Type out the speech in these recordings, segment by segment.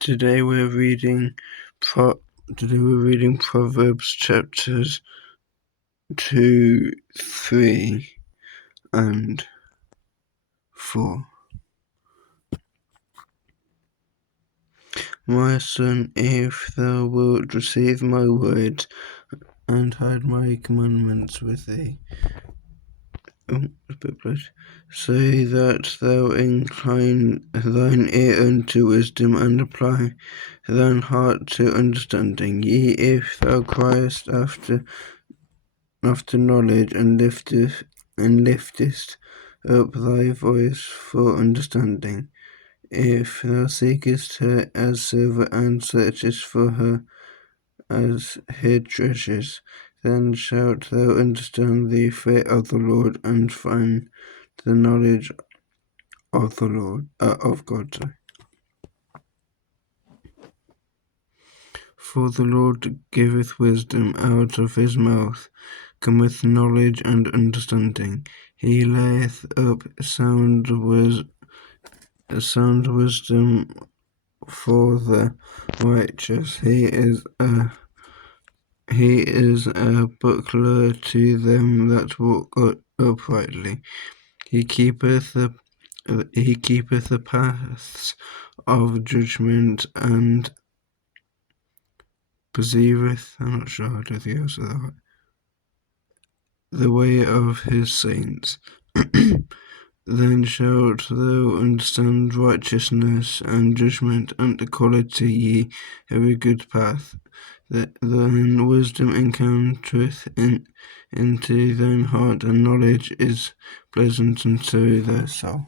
Today we're reading Proverbs chapters 2, 3, and 4. My son, if thou wilt receive my words and hide my commandments with thee, say that thou incline thine ear unto wisdom, and apply thine heart to understanding. Yea, if thou criest after knowledge, and liftest up thy voice for understanding, if thou seekest her as silver, and searchest for her as hid treasures, then shalt thou understand the fear of the Lord, and find the knowledge of the Lord, of God. For the Lord giveth wisdom, out of his mouth cometh knowledge and understanding. He layeth up sound wisdom for the righteous. He is a buckler to them that walk uprightly. He keepeth the paths of judgment, and preserveth, I'm not sure how to do that, the way of his saints. Then shalt thou understand righteousness and judgment and equality, ye every good path. Then wisdom encountereth into thine heart, and knowledge is pleasant unto the soul.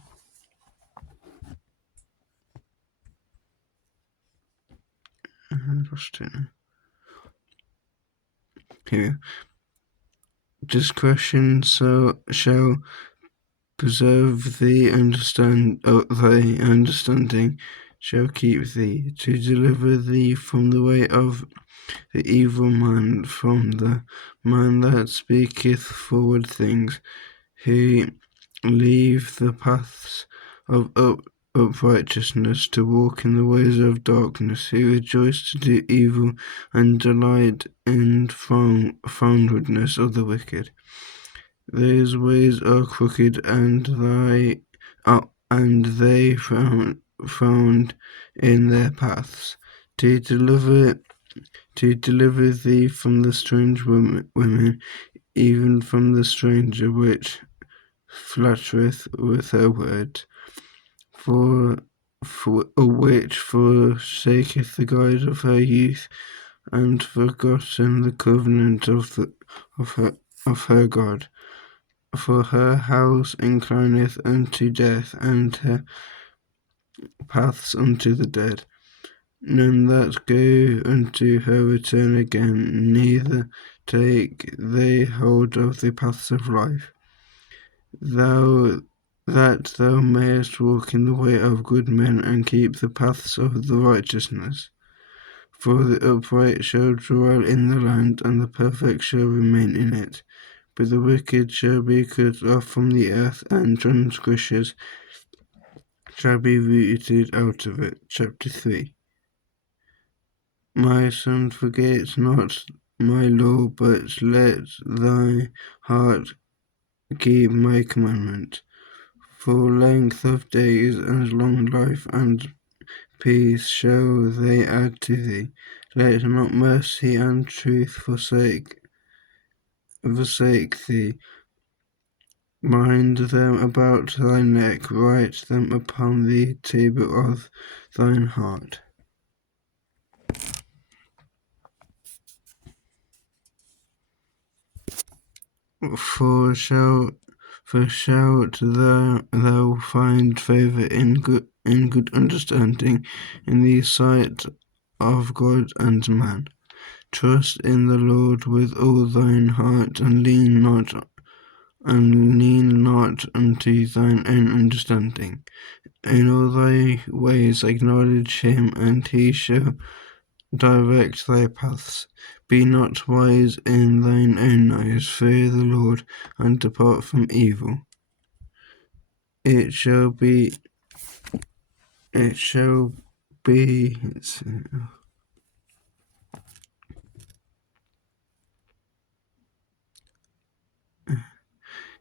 Here. Discretion shall preserve thee, thy understanding shall keep thee, to deliver thee from the way of the evil man, from the man that speaketh forward things, who leave the paths of uprightness to walk in the ways of darkness, who rejoice to do evil and delight in frowardness of the wicked. Those ways are crooked, and they frowned in their paths, to deliver thee from the strange women, even from the stranger which flattereth with her words, for a which forsaketh the guide of her youth, and forgotten the covenant of her God. For her house inclineth unto death, and her paths unto the dead. None that go unto her return again, neither take they hold of the paths of life. That thou mayest walk in the way of good men, and keep the paths of the righteousness. For the upright shall dwell in the land, and the perfect shall remain in it. But the wicked shall be cut off from the earth, and transgressors shall be rooted out of it. Chapter 3. My son, forget not my law, but let thy heart keep my commandment. For length of days and long life and peace shall they add to thee. Let not mercy and truth forsake thee. Bind them about thy neck, write them upon the table of thine heart. For shalt thou find favour in good understanding in the sight of God and man. Trust in the Lord with all thine heart, and lean not unto thine own understanding. In all thy ways acknowledge him, and he shall direct thy paths. Be not wise in thine own eyes. Fear the Lord, and depart from evil. It shall be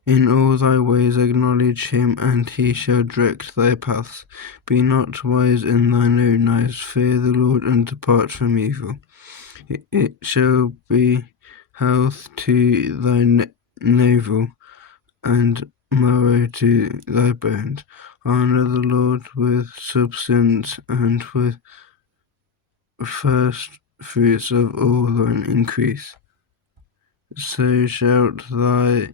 in all thy ways acknowledge him, and he shall direct thy paths. Be not wise in thine own eyes. Fear the Lord, and depart from evil. It shall be health to thy navel, and marrow to thy bones. Honour the Lord with substance, and with first fruits of all thine increase. So shalt thy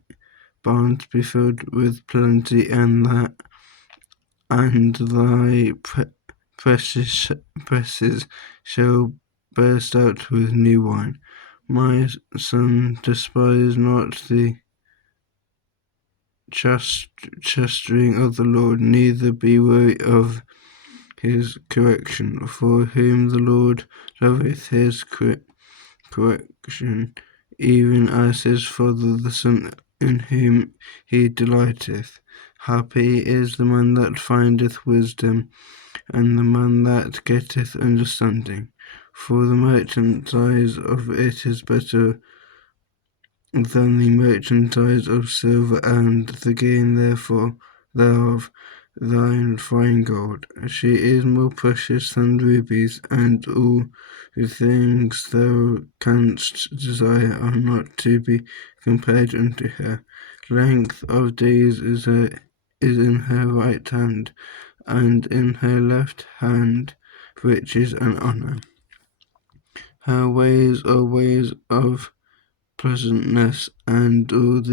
barns be filled with plenty, and thy presses shall burst out with new wine. My son, despise not the chastening of the Lord, neither be weary of his correction. For whom the Lord loveth his correction, even as his father the son in whom he delighteth. Happy is the man that findeth wisdom, and the man that getteth understanding. For the merchandise of it is better than the merchandise of silver, and the gain thereof thine fine gold. She is more precious than rubies, and all the things thou canst desire are not to be compared unto her. Length of days is in her right hand, and in her left hand riches and honour. Her ways are ways of pleasantness, and all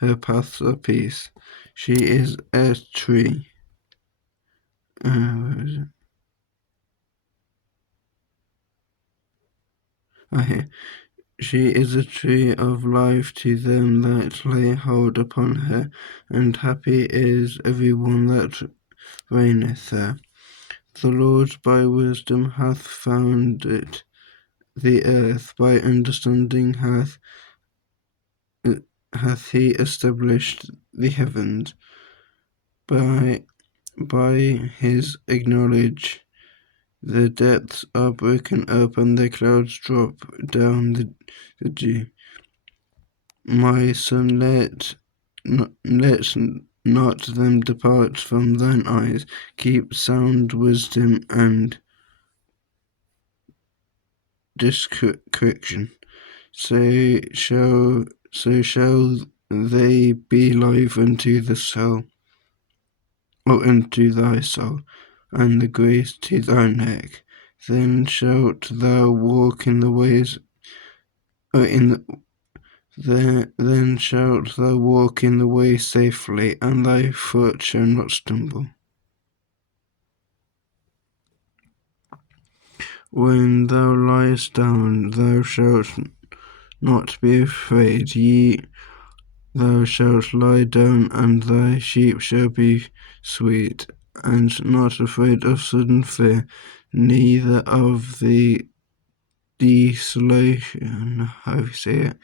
her paths are peace. She is a tree. Where is it? Here. She is a tree of life to them that lay hold upon her, and happy is every one that reigneth there. The Lord by wisdom hath founded the earth, by understanding hath he established the heavens. By his knowledge the depths are broken up, and the clouds drop down the dew. My son, let not them depart from thine eyes. Keep sound wisdom and discretion. So shall they be life unto the soul, or unto thy soul, and the grace to thy neck. Then shalt thou walk in the ways, then shalt thou walk in the way safely, and thy foot shall not stumble. When thou liest down, thou shalt not be afraid. Thou shalt lie down, and thy sheep shall be sweet, and not afraid of sudden fear, neither of the desolation, how you say it,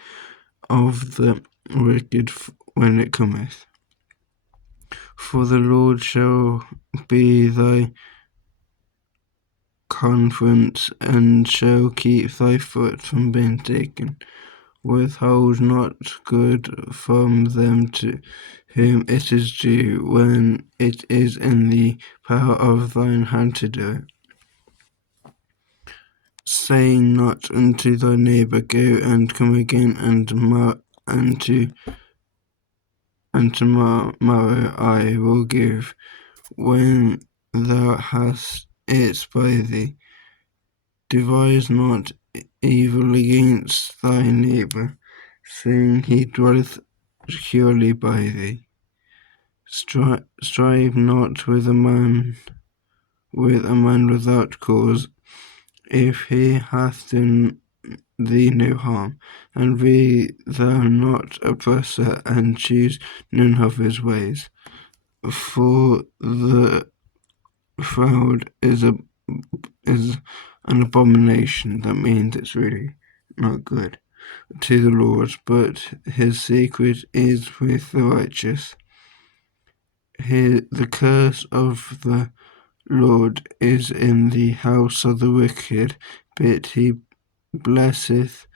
of the wicked when it cometh. For the Lord shall be thy confidence, and shall keep thy foot from being taken. Withhold not good from them to whom it is due, when it is in the power of thine hand to do it. Saying not unto thy neighbour, go and come again, and tomorrow I will give, when thou hast it by thee. Devise not evil against thy neighbour, seeing he dwelleth securely by thee. Strive not with a man without cause, if he hath done thee no harm, and be thou not oppressor, and choose none of his ways. For the proud is an abomination. That means it's really not good to the Lord, but his secret is with the righteous. The curse of the Lord is in the house of the wicked, but he blesseth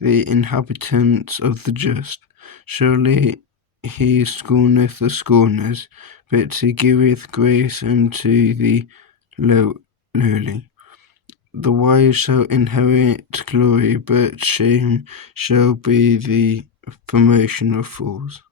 the inhabitants of the just. Surely he scorneth the scorners, but he giveth grace unto the lowly. The wise shall inherit glory, but shame shall be the promotion of fools.